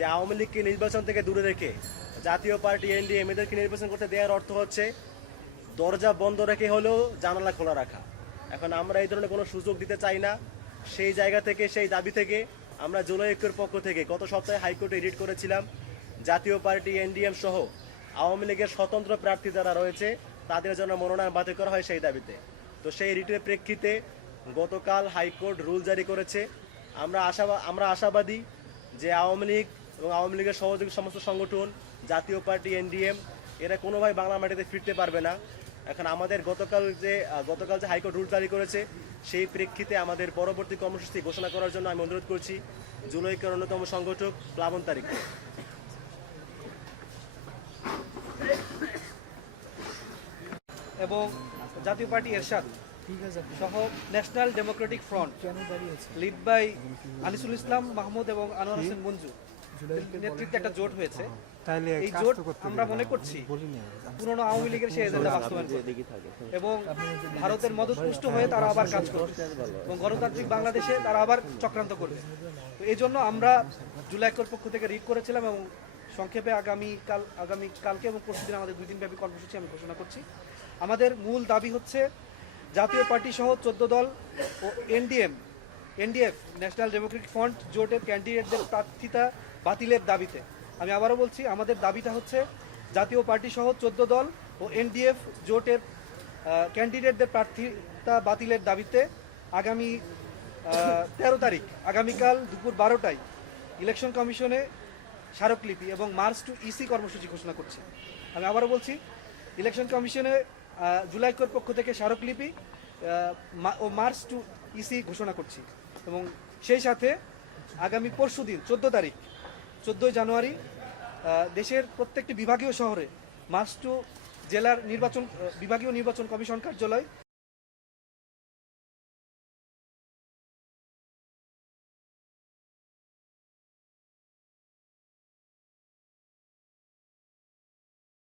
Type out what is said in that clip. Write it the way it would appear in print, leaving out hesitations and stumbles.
যে আওয়ামী লীগকে নির্বাচন থেকে দূরে রেখে জাতীয় পার্টি এনডিএম এদেরকে নির্বাচন করতে দেওয়ার অর্থ হচ্ছে দরজা বন্ধ রেখে হলেও জানালা খোলা রাখা। এখন আমরা এই ধরনের কোনো সুযোগ দিতে চাই না। সেই জায়গা থেকে, সেই দাবি থেকে আমরা জুলাই ঐক্যের পক্ষ থেকে গত সপ্তাহে হাইকোর্টে রিট করেছিলাম জাতীয় পার্টি এনডিএম সহ আওয়ামী লীগের স্বতন্ত্র প্রার্থী যারা রয়েছে তাদের জন্য মনোনয়ন বাতিল করা হয় সেই দাবিতে। তো সেই রিটের প্রেক্ষিতে গতকাল হাইকোর্ট রুল জারি করেছে। আমরা আশাবাদী যে আওয়ামী লীগ এবং আওয়ামী লীগের সহযোগী সমস্ত সংগঠন, জাতীয় পার্টি এনডিএম এরা কোনোভাবে বাংলা মাটিতে ফিরতে পারবে না। এখন আমাদের গতকাল যে হাইকোর্ট রুল জারি করেছে সেই প্রেক্ষিতে আমাদের পরবর্তী কর্মসূচি ঘোষণা করার জন্য আমি অনুরোধ করছি জুলাই ঐক্যের অন্যতম সংগঠক প্লাবন তারিখকে। এবং জাতীয় পার্টি এরশাদ সহ national democratic front led by Anisul Islam Mahmud এবং আনোয়ার হোসেন মঞ্জু নেতৃত্বে একটা জোট হয়েছে। এই জোট আমরা মনে করছি পুরনো আওয়ামী লীগের সেই এজেন্ডা বাস্তবায়ন করবে এবং ভারতের মদতপুষ্ট হয়ে তারা আবার কাজ করবে এবং গণতান্ত্রিক বাংলাদেশে তারা আবার চক্রান্ত করবে। তো এই জন্য আমরা জুলাই ঐক্যের পক্ষ থেকে রিট করেছিলাম এবং সংক্ষেপে আগামীকালকে এবং পরশুদিন আমাদের 2 দিনব্যাপী কর্মসূচি আমি ঘোষণা করছি। আমাদের মূল দাবি হচ্ছে জাতীয় পার্টি সহ 14 দল ও এনডিএফ ন্যাশনাল ডেমোক্রেটিক ফ্রন্ট জোটের ক্যান্ডিডেটদের প্রার্থিতা বাতিলের দাবিতে। আমি আবারও বলছি, আমাদের দাবিটা হচ্ছে জাতীয় পার্টি সহ 14 দল ও এনডিএফ জোটের ক্যান্ডিডেটদের প্রার্থিতা বাতিলের দাবিতে আগামী 13 তারিখ আগামীকাল দুপুর 12টায় ইলেকশন কমিশনে স্মারকলিপি এবং মার্চ টু ইসি কর্মসূচি ঘোষণা করছি। আমি আবারও বলছি, ইলেকশন কমিশনে জুলাই ঐক্যের পক্ষ থেকে স্মারকলিপি ও মার্চ টু ইসি ঘোষণা করছি এবং সেই সাথে আগামী পরশুদিন 14 জানুয়ারি দেশের প্রত্যেকটি বিভাগীয় শহরে মার্চ টু জেলার বিভাগীয় নির্বাচন কমিশন কার্যালয়